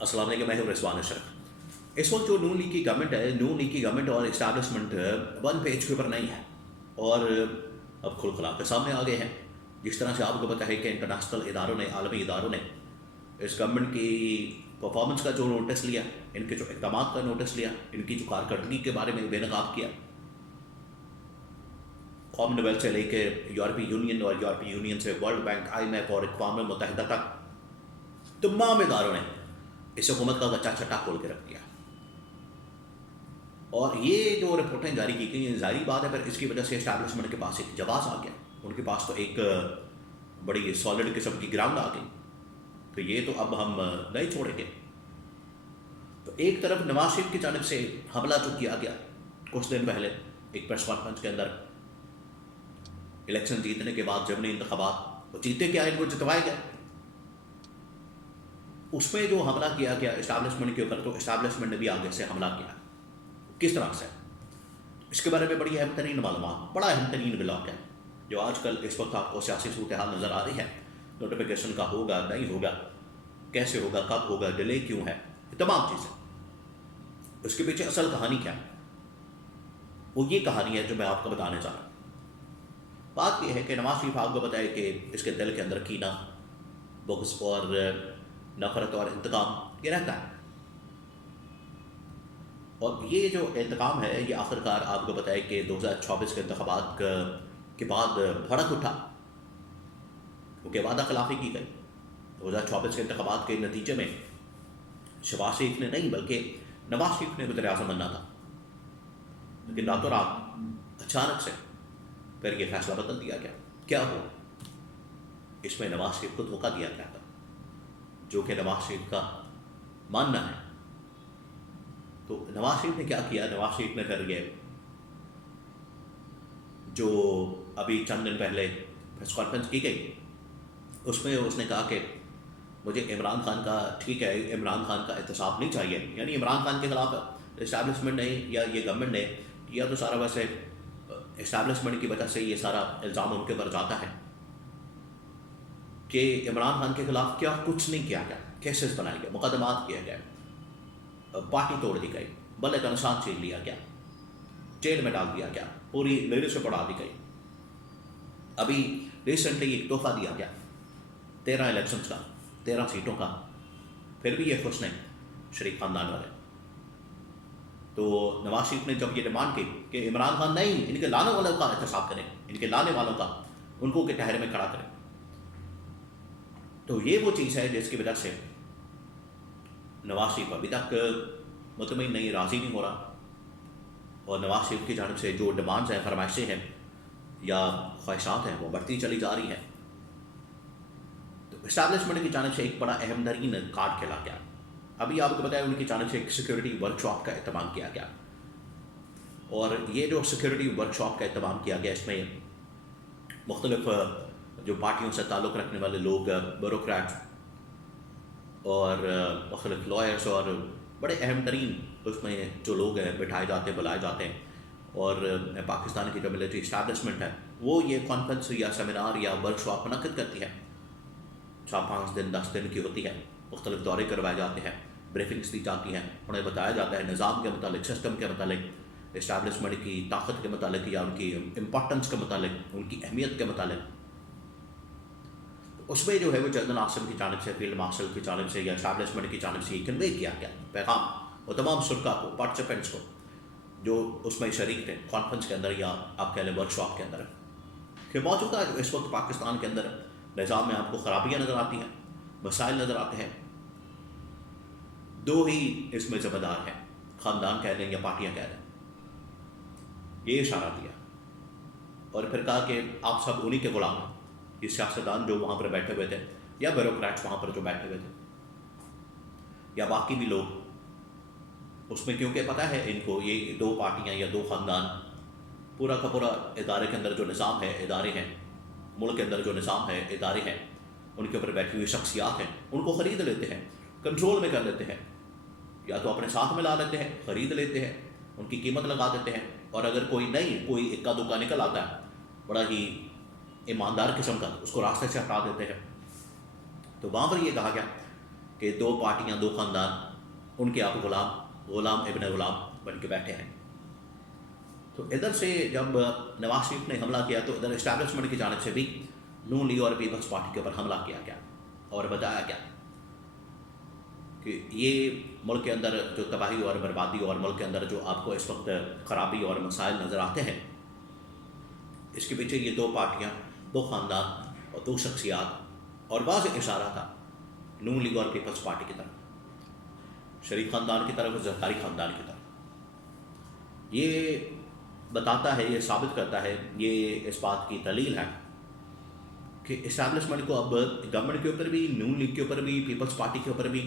السلام علیکم، میں ہوں رضوان اشرف۔ اس وقت جو نون لیگ کی گورنمنٹ ہے، نون لیگ کی گورنمنٹ اور اسٹیبلشمنٹ ون پیج کے اوپر نہیں ہے، اور اب کھل کھلا کے سامنے آ گئے ہیں۔ جس طرح سے آپ کو پتہ ہے کہ انٹرنیشنل اداروں نے، عالمی اداروں نے اس گورنمنٹ کی پرفارمنس کا جو نوٹس لیا، ان کے جو اقدامات کا نوٹس لیا، ان کی جو کارکردگی کے بارے میں بے نقاب کیا، کامن ویلتھ سے لے کے یورپی یونین اور یورپی یونین سے World Bank, I M F اور اقوام متحدہ تک تمام اداروں نے اس حکومت کا گچا چھٹا کھول کے رکھ دیا۔ اور یہ جو رپورٹیں جاری کی گئی ہیں، ظاہری بات ہے پھر اس کی وجہ سے اسٹیبلشمنٹ کے پاس ایک جواز آ گیا، ان کے پاس تو ایک بڑی سالڈ قسم کی گراؤنڈ آ گئی کہ یہ تو اب ہم نہیں چھوڑیں گے۔ تو ایک طرف نواز شریف کی جانب سے حملہ جو کیا گیا کچھ دن پہلے ایک پریس کانفرنس کے اندر، الیکشن جیتنے کے بعد ضمنی انتخابات وہ جیتے کیا، ان کو جتوائے گئے، اس میں جو حملہ کیا گیا اسٹیبلشمنٹ کے اوپر، تو اسٹیبلشمنٹ نے بھی آگے سے حملہ کیا۔ کس طرح سے؟ اس کے بارے میں بڑی اہم ترین معلومات، بڑا اہم ترین بلاک ہے جو آج کل اس وقت آپ کو سیاسی صورتحال نظر آ رہی ہے۔ نوٹیفیکیشن کا ہوگا نہیں ہوگا، کیسے ہوگا، کب ہوگا، ڈیلے کیوں ہے، یہ تمام چیزیں، اس کے پیچھے اصل کہانی کیا ہے؟ وہ یہ کہانی ہے جو میں آپ کو بتانے جا رہا ہوں۔ بات یہ ہے کہ نواز شریف آپ کو بتائے کہ اس کے دل کے اندر کینہ، بغض اور نفرت اور انتقام یہ رہتا ہے، اور یہ جو انتقام ہے یہ آخرکار آپ کو بتائے کہ 2024 کے انتخابات کے بعد بھڑک اٹھا، کیونکہ وعدہ خلافی کی گئی۔ 2024 کے انتخابات کے نتیجے میں شہباز شریف نے نہیں بلکہ نواز شریف نے وزیر اعظم بننا تھا، لیکن راتوں رات اچانک سے پھر یہ فیصلہ بدل دیا گیا۔ کیا ہوا؟ اس میں نواز شریف کو دھوکہ دیا گیا تھا، جو کہ نواز شریف کا ماننا ہے۔ تو نواز شریف نے کیا کیا؟ نواز شریف نے پھر یہ جو ابھی چند دن پہلے پریس کانفرنس کی گئی، اس میں اس نے کہا کہ مجھے عمران خان کا، ٹھیک ہے عمران خان کا احتساب نہیں چاہیے، یعنی عمران خان کے خلاف اسٹیبلشمنٹ نے یا یہ گورنمنٹ نے کیا تو سارا ویسے اسٹیبلشمنٹ کی وجہ سے یہ سارا الزام ان کے اوپر جاتا ہے کہ عمران خان کے خلاف کیا کچھ نہیں کیا گیا، کیسز بنائے گئے، مقدمات کیے گئے، پارٹی توڑ دی گئی، بلے کا نشان چھین لیا گیا، جیل میں ڈال دیا گیا، پوری لیڈرشپ اڑا دی گئی۔ ابھی ریسنٹلی ایک تحفہ دیا گیا 13 الیکشنز کا، 13 سیٹوں کا، پھر بھی یہ خوش نہیں شریف خاندان والے۔ تو نواز شریف نے جب یہ ڈیمانڈ کی کہ عمران خان نہیں، ان کے لانے والوں کا احتساب کریں، ان کے لانے والوں کا، ان کو کٹہرے میں کھڑا کریں، تو یہ وہ چیز ہے جس کی وجہ سے نواز شریف ابھی تک مطمئن نہیں، راضی نہیں ہو رہا، اور نواز شریف کی جانب سے جو ڈیمانڈز ہیں، فرمائشیں ہیں یا خواہشات ہیں، وہ بڑھتی چلی جا رہی ہیں۔ تو اسٹیبلشمنٹ کی جانب سے ایک بڑا اہم ترین کارڈ کھیلا گیا۔ ابھی آپ کو بتایا ان کی جانب سے ایک سیکیورٹی ورک شاپ کا اہتمام کیا گیا، اور یہ جو سیکیورٹی ورک شاپ کا اہتمام کیا گیا، اس میں مختلف جو پارٹیوں سے تعلق رکھنے والے لوگ، بیوروکریٹس اور مختلف لائرس اور بڑے اہم ترین اس میں جو لوگ ہیں بٹھائے جاتے ہیں، بلائے جاتے ہیں، اور پاکستان کی جو ملٹری اسٹیبلشمنٹ ہے وہ یہ کانفرنس یا سیمینار یا ورک شاپ منعقد کرتی ہے، 4-5 دن 10 دن کی ہوتی ہے، مختلف دورے کروائے جاتے ہیں، بریفنگس دی جاتی ہیں، انہیں بتایا جاتا ہے نظام کے متعلق، سسٹم کے متعلق، اسٹیبلشمنٹ کی طاقت کے متعلق یا ان کی امپورٹنس کے متعلق، ان کی اہمیت کے متعلق۔ اس میں جو ہے وہ جنرل عاصم کی جانب سے، فیلڈ مارشل کی جانب سے یا اسٹیبلشمنٹ کی جانب سے یہ کنوے کیا گیا پیغام وہ تمام شرکا کو، پارٹیسپینٹس کو جو اس میں شریک تھے کانفرنس کے اندر یا آپ کہہ لیں ورک شاپ کے اندر، کہ موجودہ جو اس وقت پاکستان کے اندر نظام میں آپ کو خرابیاں نظر آتی ہیں، مسائل نظر آتے ہیں، دو ہی اس میں ذمہ دار ہیں، خاندان کہہ لیں یا پارٹیاں کہہ لیں، یہ اشارہ دیا، اور پھر کہا کہ آپ سب انہی کے غلام ہیں، یہ سیاستدان جو وہاں پر بیٹھے ہوئے تھے یا بیوروکریٹس وہاں پر جو بیٹھے ہوئے تھے یا باقی بھی لوگ اس میں، کیونکہ پتہ ہے ان کو یہ 2 پارٹیاں یا 2 خاندان پورا کا پورا ادارے کے اندر جو نظام ہے، ادارے ہیں، ملک کے اندر جو نظام ہے، ادارے ہیں، ان کے اوپر بیٹھی ہوئی شخصیات ہیں، ان کو خرید لیتے ہیں، کنٹرول میں کر لیتے ہیں، یا تو اپنے ساتھ میں لا لیتے ہیں، خرید لیتے ہیں، ان کی قیمت لگا دیتے ہیں، اور اگر کوئی نہیں، کوئی اکا دکا نکل آتا ہے بڑا ہی ایماندار قسم کا، اس کو راستے سے ہٹا دیتے ہیں۔ تو وہاں پر یہ کہا گیا کہ دو پارٹیاں، دو خاندان، ان کے آپ غلام ابن غلام بن کے بیٹھے ہیں. تو ادھر سے جب نواز شریف نے حملہ کیا تو ادھر اسٹیبلشمنٹ کی جانب سے بھی نون لیگ اور پیپلز پارٹی کے اوپر حملہ کیا گیا اور بتایا گیا کہ یہ ملک کے اندر جو تباہی اور بربادی اور ملک کے اندر جو آپ کو اس وقت خرابی اور مسائل نظر آتے ہیں، اس کے پیچھے یہ دو پارٹیاں، دو خاندان اور دو شخصیات، اور واضح اشارہ تھا نون لیگ اور پیپلز پارٹی کی طرف، شریف خاندان کی طرف، زرداری خاندان کی طرف. یہ بتاتا ہے، یہ ثابت کرتا ہے، یہ اس بات کی دلیل ہے کہ اسٹیبلشمنٹ کو اب گورنمنٹ کے اوپر بھی، نون لیگ کے اوپر بھی، پیپلز پارٹی کے اوپر بھی،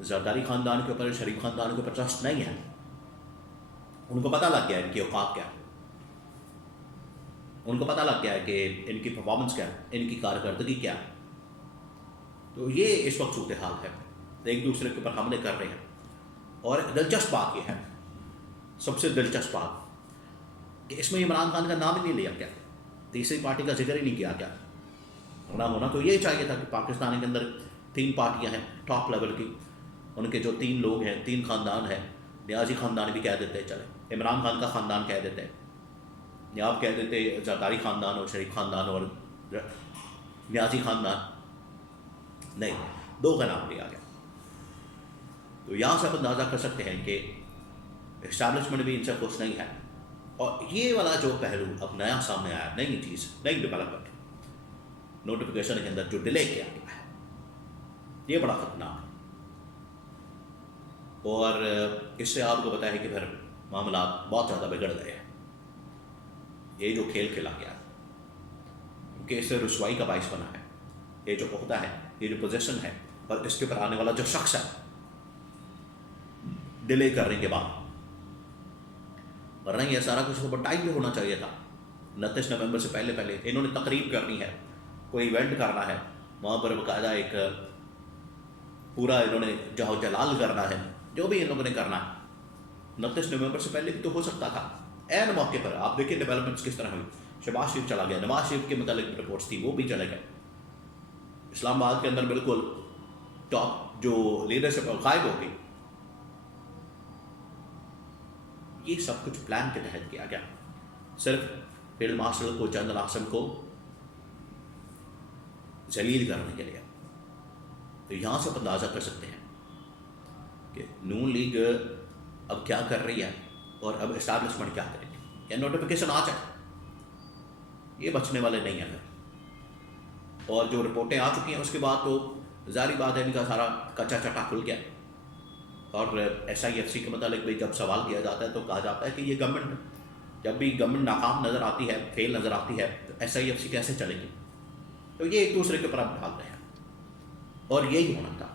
زرداری خاندان کے اوپر، شریف خاندان کے اوپر ٹرسٹ نہیں ہے. ان کو پتہ لگ گیا ہے ان کی اوقات کیا ہے، ان کو پتہ لگ گیا ہے کہ ان کی پرفارمنس کیا ہے، ان کی کارکردگی کیا ہے. تو یہ اس وقت صورتحال ہے، ایک دوسرے کے اوپر حملے کر رہے ہیں. اور دلچسپ بات یہ ہے، سب سے دلچسپ بات، کہ اس میں عمران خان کا نام ہی نہیں لیا گیا، تیسری پارٹی کا ذکر ہی نہیں کیا گیا. ہونا تو یہ چاہیے تھا کہ پاکستان کے اندر 3 پارٹیاں ہیں ٹاپ لیول کی، ان کے جو 3 لوگ ہیں، 3 خاندان ہیں، نیازی خاندان بھی کہہ دیتے ہیں، چلے عمران خان کا خاندان کہہ دیتے ہیں، یا آپ کہہ دیتے زرداری خاندان اور شریف خاندان اور نیازی خاندان. نہیں، 2 کا نام لیا گیا. تو یہاں سے آپ اندازہ کر سکتے ہیں کہ اسٹیبلشمنٹ بھی ان سے خوش نہیں ہے. اور یہ والا جو پہلو اب نیا سامنے آیا، نئی چیز، نئی ڈیولپمنٹ، نوٹیفیکیشن کے اندر جو ڈیلے کیا گیا ہے، یہ بڑا خطرناک ہے. اور اس سے آپ کو پتہ ہے کہ پھر معاملات بہت زیادہ بگڑ گئے ہیں. یہ جو کھیل کھیلا گیا ہے، کیونکہ اس سے رسوائی کا باعث بنا ہے. یہ جو عہدہ ہے، یہ جو پوزیشن ہے، اور اس کے اوپر آنے والا جو شخص ہے، ڈیلے کرنے کے بعد، ورنہ یہ سارا کچھ اوپر ٹائم بھی ہونا چاہیے تھا. 29 نومبر سے پہلے انہوں نے تقریب کرنی ہے، کوئی ایونٹ کرنا ہے، وہاں پر باقاعدہ ایک پورا انہوں نے جہو جلال کرنا ہے، جو بھی ان لوگوں نے کرنا ہے. 29 نومبر سے پہلے بھی تو ہو سکتا تھا. عین موقع پر آپ دیکھیں ڈیولپمنٹس کس طرح ہوئی. شہباز شریف چلا گیا، نواز شریف کے متعلق رپورٹس تھی، وہ بھی چلے گئے. اسلام آباد کے اندر بالکل ٹاپ جو لیڈرشپ غائب ہو گئی. یہ سب کچھ پلان کے تحت کیا گیا، صرف فیلڈ مارشل کو، جنرل عاصم کو ذلیل کرنے کے لیے. تو یہاں سے آپ اندازہ کر سکتے ہیں کہ نون لیگ اب کیا کر رہی ہے اور اب اسٹیبلشمنٹ کیا کرے گی. یا نوٹیفیکیشن آ جائے، یہ بچنے والے نہیں ہیں. اور جو رپورٹیں آ چکی ہیں اس کے بعد تو ظاہری بات ہے ان کا سارا کچا چٹا کھل گیا. اور SIFC کے متعلق بھی جب سوال کیا جاتا ہے تو کہا جاتا ہے کہ یہ گورنمنٹ، جب بھی گورنمنٹ ناکام نظر آتی ہے، فیل نظر آتی ہے، تو SIFC کیسے چلے گی. تو یہ ایک دوسرے کے اوپر اب ڈال رہے ہیں، اور یہی ہونا تھا.